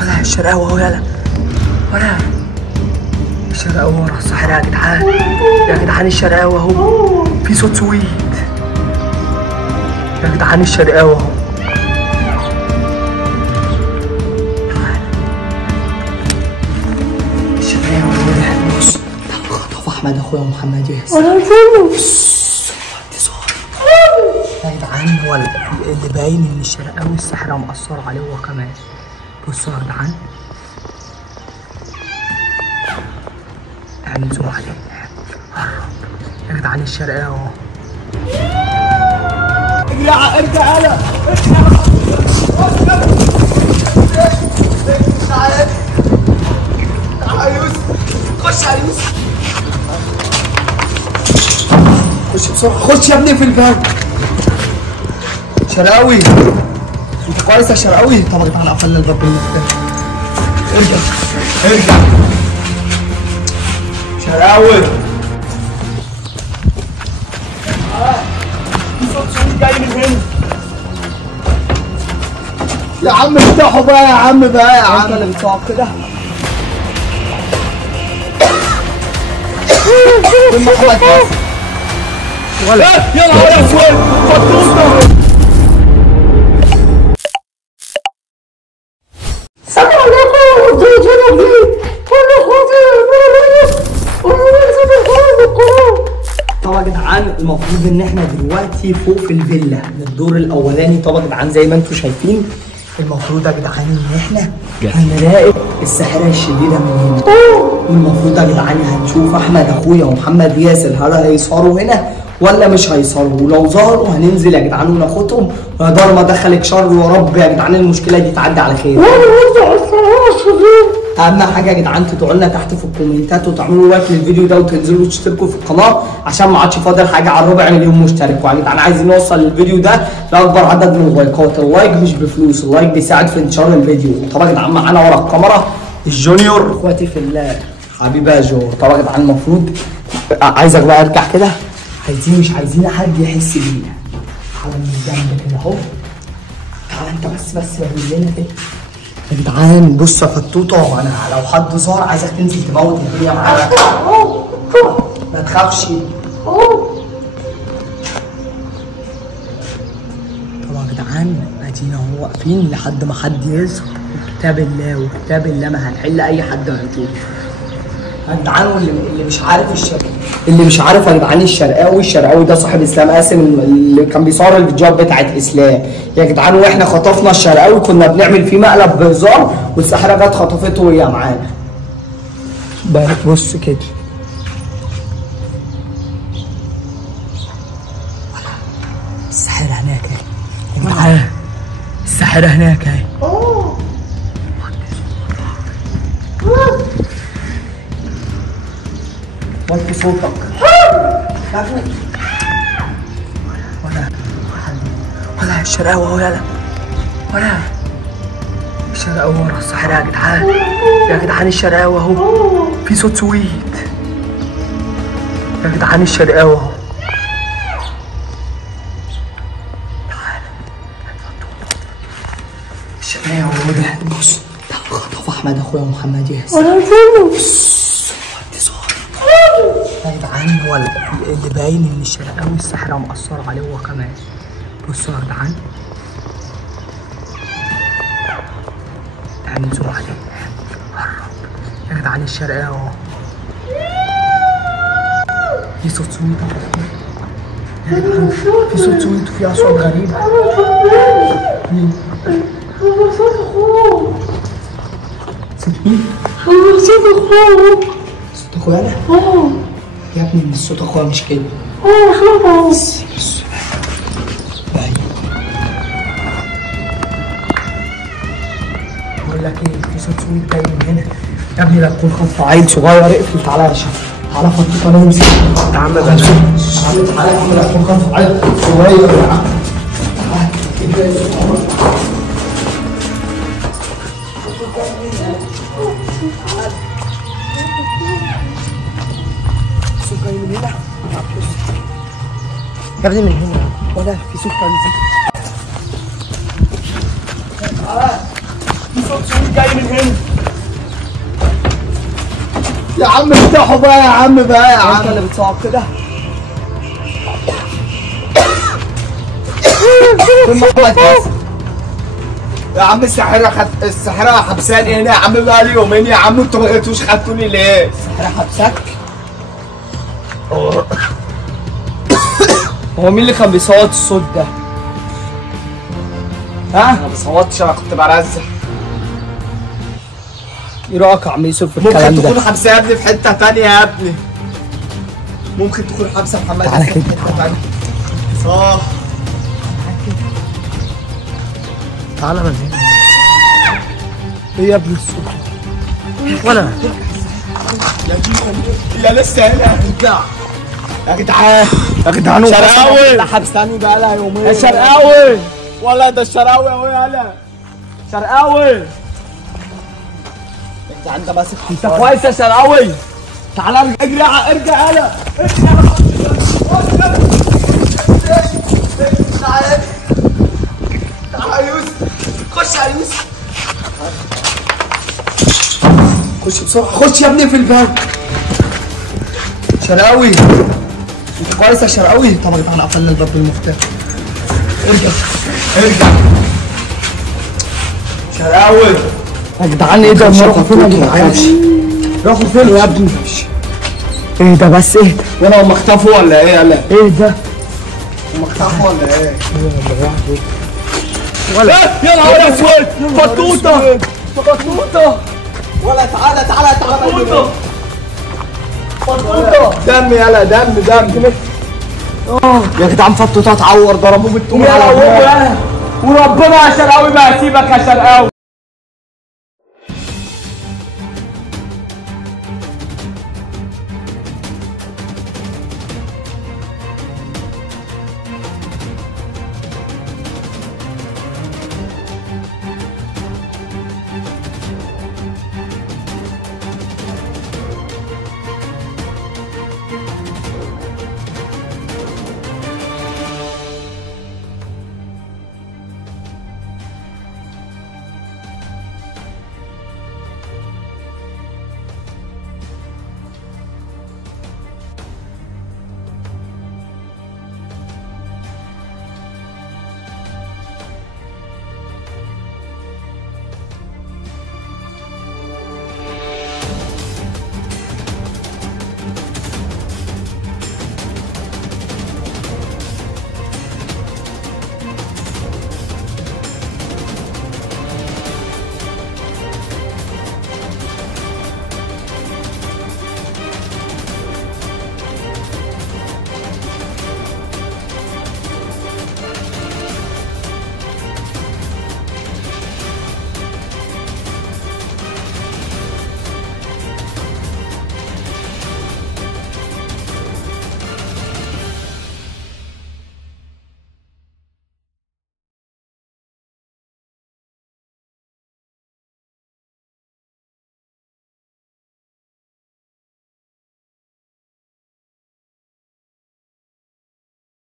ولا الشرقاوي اهو يلا، ولا الشرقاوي ورا الصحراء يا جدعان، يا جدعان الشرقاوي اهو، في صوت سويت يا جدعان، الشرقاوي اهو. الشرقاوي اهو ده، بص خطف احمد اخويا ومحمد ياسر. يا جدعان هو اللي باين ان الشرقاوي السحرة مأثرة عليه هو كمان. بصوا يا جدعان، اعمل زوم عليه، قرب يا جدعان الشرقاوي اهو. ارجع يلا، تعالى تعالى يا يوسف، خش على يوسف، خش بسرعة، خش يا ابني في الباب. شرقاوي انت كويس يا شرقاوي؟ طب يا جدعان قفلنا الباب بالمفتاح. ارجع شرقاوي، في صوت سويت جاي من هنا يا عم، افتحوا بقى يا عم بقى يا عم. انت اللي بتصعب كده. فين محمد ياسر؟ ولا يا نهار اسود، فطوطه. طبعا يا جدعان المفروض ان احنا دلوقتي فوق في الفيلا من الدور الاولاني. طبعا يا جدعان زي ما انتم شايفين، المفروض يا جدعان ان احنا هنراقب الساحره الشديده من هنا. والمفروض يا جدعان هنشوف احمد اخويا ومحمد ياسر هل هيصاروا هنا ولا مش هيصاروا، ولو ظهروا هننزل يا جدعان وناخدهم. ويا دار ما دخلك شر، ويا رب يا جدعان المشكله دي تعدي على خير. اهم حاجه يا جدعان تدعوا لنا تحت في الكومنتات، وتعملوا لايك للفيديو ده، وتنزلوا تشتركوا في القناه عشان ما عادش فاضل حاجه على ربع مليون مشترك. ويا جدعان عايزين نوصل الفيديو ده لاكبر عدد من اللايكات. اللايك مش بفلوس، اللايك بيساعد في انتشار الفيديو. طبعا يا جدعان معانا ورا الكاميرا الجونيور اخواتي في الله، حبيبي يا جو. طبعا يا جدعان المفروض عايزك بقى ارجع كده، عايزين مش عايزين حد يحس بينا. تعالى من الجنب كده اهو، تعالى انت بس ورينا كده يا جدعان. بصوا يا فطوطه، انا لو حد ظهر عايزك تنزل تموت الدنيا معانا، ما تخافش. طبعا يا جدعان ادينا اهو واقفين لحد ما حد يظهر، وكتاب الله وكتاب الله ما هنحل اي حد هنشوفه يا جدعان. واللي مش عارف اللي مش عارف يا جدعان، الشرقاوي ده صاحب اسلام قاسم اللي كان بيصور الفيديوهات بتاعت اسلام يا جدعان. واحنا خطفنا الشرقاوي كنا بنعمل فيه مقلب بهزار، والساحره جت خطفته وهي معانا. بالك بص كده، الساحره هناك اهي يا جدعان، الساحره هناك اهي. وطي صوتك. ولا الشرقاوي اهو يلا، ولا الشرقاوي ورا الصحراء يا جدعان، يا جدعان الشرقاوي اهو، في صوت سويت يا جدعان، الشرقاوي اهو. تعالى الشرقاوي اهو ده، بص خطف احمد اخويا ومحمد ياسر. يا جدعان هو اللي باين ان الشرقاوي السحرة مأثرة عليه هو كمان. بصوا يا جدعان، اعمل زوم عليه، قرب يا جدعان الشرقاوي اهو. في صوت سويت يا جدعان، في صوت سويت وفي اصوات غريبة. مين؟ صوت اخوه. صوت مين؟ صوت اخوه. صوت اخويا انا؟ يا ابني من الصوت اخويا مش كده. خلاص بقول لك ايه، في صوت سويت جاي من هنا يا ابني، لا تكون خطف عيل صغير. اقفل، تعالى يا شباب، تعالى فطوطه نمسك يا عم بقى. تعالى يا عم، لا تكون خطف عيل صغير يا عم. صوت جاي من هنا يا ابني، من هنا ولا في صوت تنزيل. في صوت جاي من هنا. يا عم افتحوا بقى يا عم بقى يا عم. انت اللي بتصعب كده. فين محمد حسن؟ يا عم الساحرة حبساني هنا يا عم بقى لي يومين يا عم، انتوا ما جيتوش خدتوني ليه؟ الساحرة حبسك؟ هو مين اللي كان بيصوت الصوت ده؟ ها؟ انا ما بصوتش، انا كنت برزع. ايه رايك يا عم يوسف في الكلام ممكن ده؟ تكون حبسة يا ابني في حتة تانية يا ابني. ممكن تكون حبسة محمد تعالى في كده. حتة تانية. صح. تعالى من هنا. ايه يا ابني الصوت؟ ولا يا لسه هنا يا جدعان يا جدعان شرقاوي حبساني بقى لها يومين يا شرقاوي ولا ده الشرقاوي اهو يالا. شرقاوي انت عندك ماسك انت كويس يا شرقاوي؟ تعالى ارجع ارجع يالا تعال يا يوسف، خش يا يوسف، خش بسرعة، خش يا ابني في الباب. شرقاوي انت كويس يا شرقاوي؟ طب يا جدعان قفلنا الباب بالمفتاح. ارجع شرقاوي. يا جدعان ايه ده؟ راحوا فين يا جدعان؟ راحوا فين يا ابني؟ ايه ده بس؟ ايه ده؟ وانا هم اختفوا ولا ايه يالا؟ ايه ده؟ هم اختفوا ولا ايه؟ ولا يا نهار اسود فطوطه فطوطه ولا تعالى فطوطه فطوطه دم يالا دم. يا جدعان فطوطه اتعور ضربوه بالطوب على دماغه. وربنا يا شرقاوي ما هسيبك يا شرقاوي.